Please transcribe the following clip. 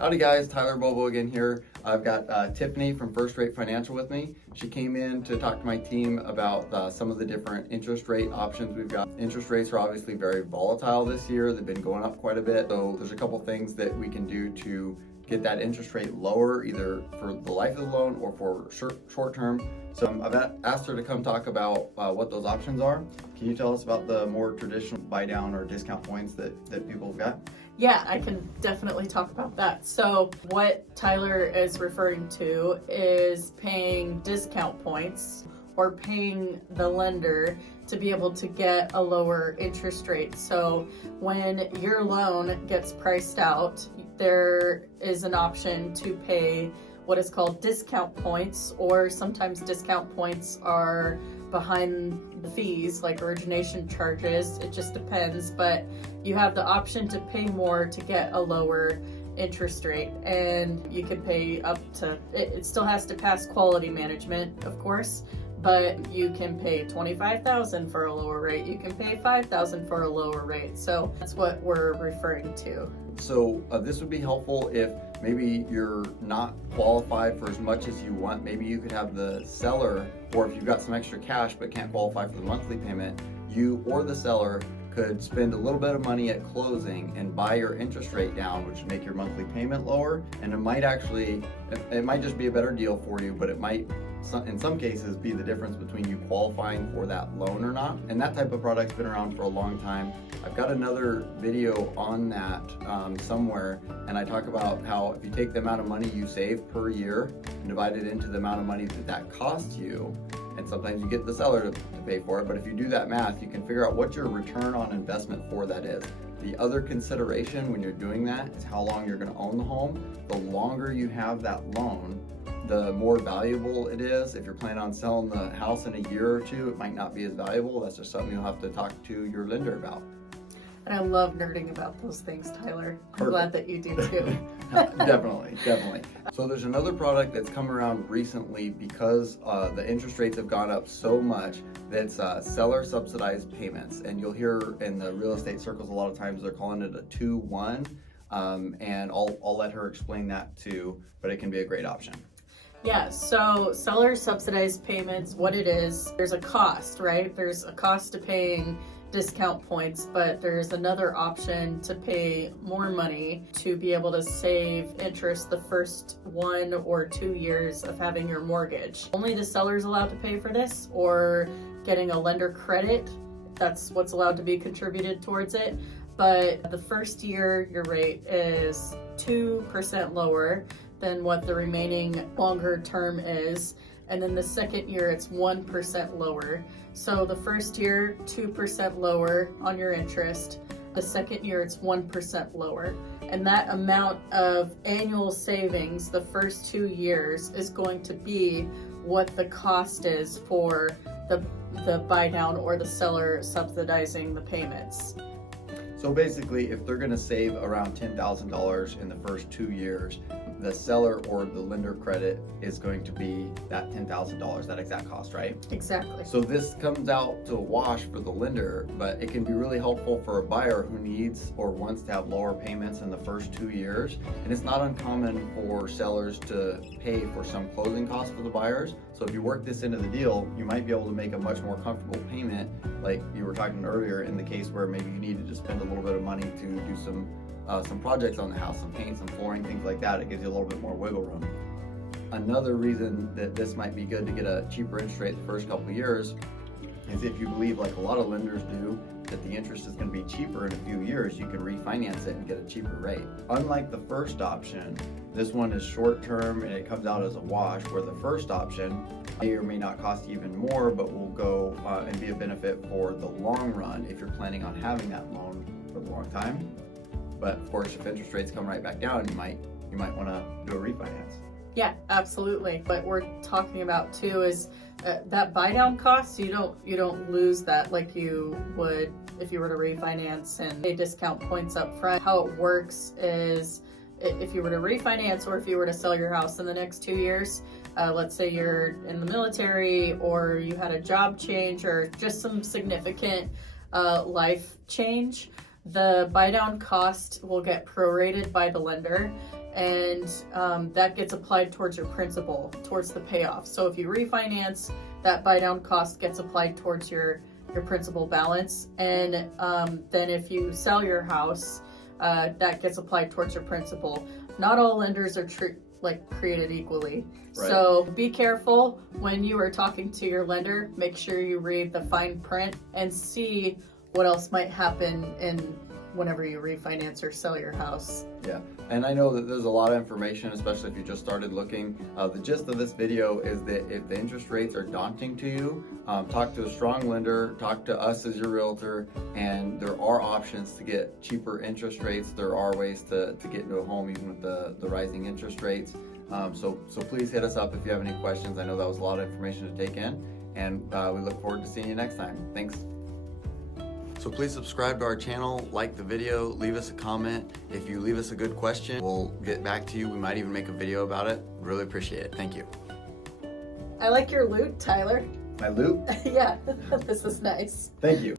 Howdy guys, Tyler Bobo again here. I've got Tiffany from First Rate Financial with me. She came in to talk to my team about some of the different interest rate options we've got. Interest rates are obviously very volatile this year. They've been going up quite a bit. So there's a couple things that we can do to get that interest rate lower, either for the life of the loan or for short term. So I've asked her to come talk about what those options are. Can you tell us about the more traditional buy down or discount points that people have got? Yeah, I can definitely talk about that. So what Tyler is referring to is paying discount points or paying the lender to be able to get a lower interest rate. So when your loan gets priced out, there is an option to pay what is called discount points, or sometimes discount points are behind the fees, like origination charges. It just depends, but you have the option to pay more to get a lower interest rate, and you can pay up to, it still has to pass quality management, of course, but you can pay $25,000 for a lower rate. You can pay $5,000 for a lower rate. So that's what we're referring to. So this would be helpful if maybe you're not qualified for as much as you want. Maybe you could have the seller, or if you've got some extra cash but can't qualify for the monthly payment, you or the seller could spend a little bit of money at closing and buy your interest rate down, which would make your monthly payment lower. And it might just be a better deal for you, but it might, in some cases, be the difference between you qualifying for that loan or not. And that type of product's been around for a long time. I've got another video on that somewhere, and I talk about how if you take the amount of money you save per year and divide it into the amount of money that costs you, and sometimes you get the seller to pay for it, but if you do that math, you can figure out what your return on investment for that is. The other consideration when you're doing that is how long you're going to own the home. The longer you have that loan, the more valuable it is. If you're planning on selling the house in a year or two, it might not be as valuable. That's just something you'll have to talk to your lender about. And I love nerding about those things, Tyler. I'm glad that you do too. Definitely. So there's another product that's come around recently because the interest rates have gone up so much. That's seller subsidized payments. And you'll hear in the real estate circles a lot of times they're calling it a 2-1. And I'll let her explain that too, but it can be a great option. Yeah, so seller subsidized payments, what it is, there's a cost, right? There's a cost to paying discount points, but there's another option to pay more money to be able to save interest the first 1 or 2 years of having your mortgage. Only the seller's allowed to pay for this, or getting a lender credit. That's what's allowed to be contributed towards it. But the first year, your rate is 2% lower than what the remaining longer term is. And then the second year, it's 1% lower. So the first year, 2% lower on your interest. The second year, it's 1% lower. And that amount of annual savings the first 2 years is going to be what the cost is for the buy down or the seller subsidizing the payments. So basically, if they're going to save around $10,000 in the first 2 years, the seller or the lender credit is going to be that $10,000, that exact cost, right? Exactly. So this comes out to a wash for the lender, but it can be really helpful for a buyer who needs or wants to have lower payments in the first 2 years. And it's not uncommon for sellers to pay for some closing costs for the buyers. So if you work this into the deal, you might be able to make a much more comfortable payment, like you were talking earlier in the case where maybe you needed to spend a little bit of money to do some projects on the house, some paint, some flooring, things like that. It gives you a little bit more wiggle room. Another reason that this might be good to get a cheaper interest rate the first couple of years is if you believe, like a lot of lenders do, that the interest is going to be cheaper in a few years, you can refinance it and get a cheaper rate. Unlike the first option, this one is short term and it comes out as a wash, where the first option may or may not cost you even more, but will go and be a benefit for the long run if you're planning on having that loan for a long time. But of course, if interest rates come right back down, you might want to do a refinance. Yeah, absolutely. What we're talking about too is that buy down cost. You don't lose that like you would if you were to refinance and pay discount points up front. How it works is if you were to refinance or if you were to sell your house in the next 2 years, let's say you're in the military or you had a job change or just some significant life change, the buy down cost will get prorated by the lender, and that gets applied towards your principal, towards the payoff. So if you refinance, that buy down cost gets applied towards your principal balance, and then if you sell your house, that gets applied towards your principal. Not all lenders are created equally. Right. So be careful when you are talking to your lender. Make sure you read the fine print and see what else might happen whenever you refinance or sell your house. Yeah, and I know that there's a lot of information, especially if you just started looking. The gist of this video is that if the interest rates are daunting to you, talk to a strong lender, talk to us as your realtor, and there are options to get cheaper interest rates. There are ways to get into a home even with the rising interest rates. So please hit us up if you have any questions. I know that was a lot of information to take in, and we look forward to seeing you next time. Thanks. So please subscribe to our channel, like the video, leave us a comment. If you leave us a good question, we'll get back to you. We might even make a video about it. Really appreciate it. Thank you. I like your loot, Tyler. My loop? Yeah, this is nice. Thank you.